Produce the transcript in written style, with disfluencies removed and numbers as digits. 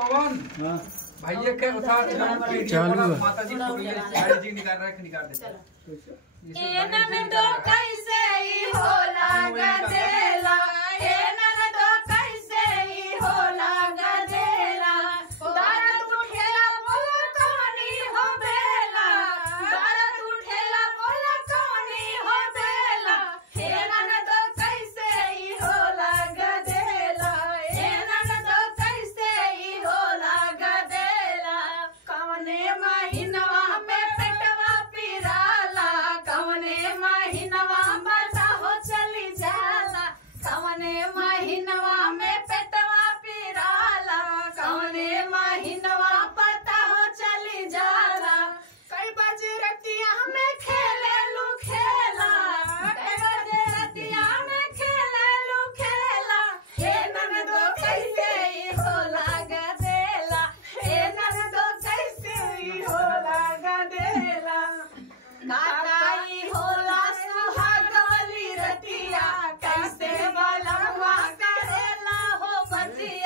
पवन भैया के उठा चालू माता जी गाड़ी जी निकाल रहा है निकाल दे। ए ननदो कैसे ही होला गदेला, ए ननदो कैसे ही होला गदेला, दर्द उठेला बोला कौनी हो बेला, दर्द उठेला बोला कौनी हो बेला, ए ननदो कैसे ही होला गदेला, ए ननदो कैसे ही होला गदेला, कौने महीनवा में पेटवा पिराला, कौने महीनवा बता हो चली जाला, कौने महीनवा में पेटवा पिराला, कौने महीनवा पता हो चली जाला, कई बजे रतिया में खेले लू खेला, कई बजे रतिया में खेले लू खेला, हे ननदो कैसे ही होला गदेला, हे ननदो कैसे ही होला गदेला, काकाई होला सुहाग वाली रतिया, कैसे बलवा करेला हो बतिया।